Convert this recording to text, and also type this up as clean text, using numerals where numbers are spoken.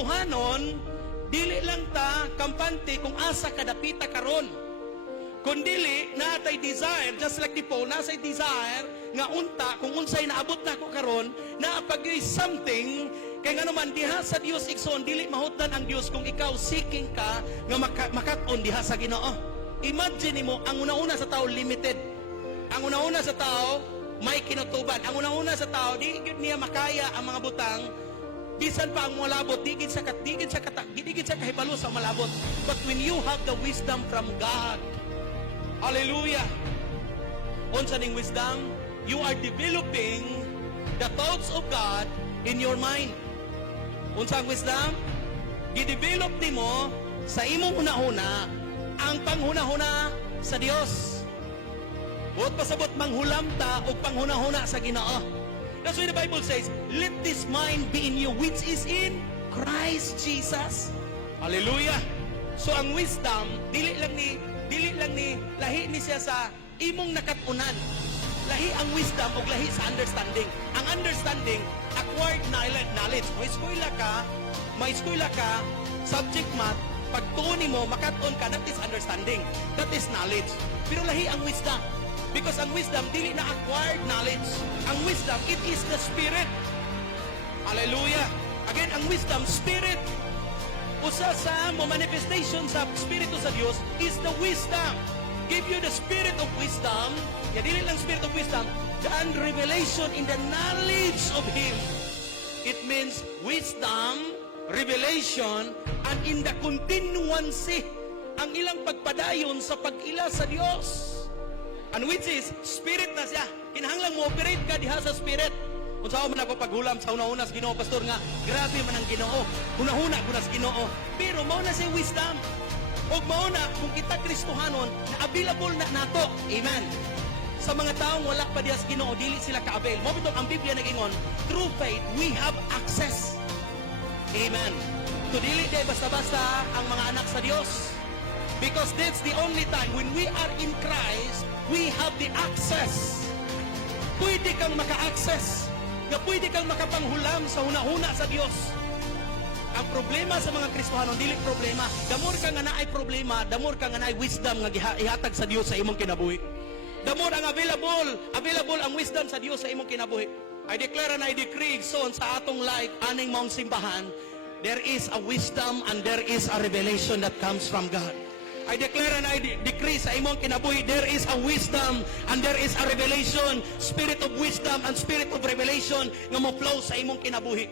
Kristohanon, dili lang ta kampante kung asa kadapita karon. Kundili natay desire, just like the Paul, nasay desire nga unta kung unsay naabot na ko karon, na pag something kay nga naman diha sa Dios igsoon dili mahutdan ang Dios kung ikaw seeking ka nga makak-on diha sa Ginoo. Imagine mo, ang una-una sa tao limited. Ang una-una sa tao may kinutuban. Ang una-una sa tao di gid niya makaya ang mga butang. Bisan pa ang malabot, digid sa kahibalo sa malabot. But when you have the wisdom from God, hallelujah, unsa ning wisdom, you are developing the thoughts of God in your mind. Unsa ang wisdom? Gidevelop nimo sa imong una-una ang panghuna-huna sa Dios. Huwag pasabot manghulam ta o panghuna-huna sa Ginoo. That's why the Bible says, let this mind be in you, which is in Christ Jesus. Hallelujah. So ang wisdom, dili lang ni lahi ni siya sa imong nakatunan. Lahi ang wisdom o lahi sa understanding. Ang understanding, acquired knowledge. May eskwela ka, subject math, pag tuunin mo, makatuon ka, that is understanding. That is knowledge. Pero lahi ang wisdom. Because ang wisdom, dili na acquired knowledge. Ang wisdom, it is the Spirit. Hallelujah. Again, ang wisdom, Spirit. Usa sa manifestation sa Spirito sa Dios is the wisdom. Give you the Spirit of wisdom. Ya, dili lang Spirit of wisdom, and revelation in the knowledge of Him. It means wisdom, revelation, and in the continuancy, ang ilang pagpadayon sa pag-ila sa Dios. And which is, spirit na siya. Kinahanglang mo operate ka diha sa spirit. Kung saan man ako paghulam sa una-una sa Ginoo, pastor nga, grabe man ang Ginoo. Una-una ko na sa Ginoo. Pero mao na siya wisdom. O mao na, kung kita Kristohanon, na available na nato. Amen. Sa mga taong wala pa diha sa Ginoo, dili sila ka-avail. Mao bitong ang Biblia nagingon, through faith, we have access. Amen. To dili day basta-basta ang mga anak sa Dios. Because that's the only time when we are in Christ, we have the access. Pwede kang maka-access. Na pwede kang makapanghulam sa hunahuna sa Dios. Ang problema sa mga Kristohanon, dili problema. Damor ka nga naay problema, damor ka nga naay wisdom nga ihatag sa Dios sa imong kinabuhi. Damor ang available ang wisdom sa Dios sa imong kinabuhi. I declare and I decree son sa atong life, aning maong simbahan, there is a wisdom and there is a revelation that comes from God. I declare and I decree sa imong kinabuhi, there is a wisdom and there is a revelation, spirit of wisdom and spirit of revelation nga mo flow sa imong kinabuhi.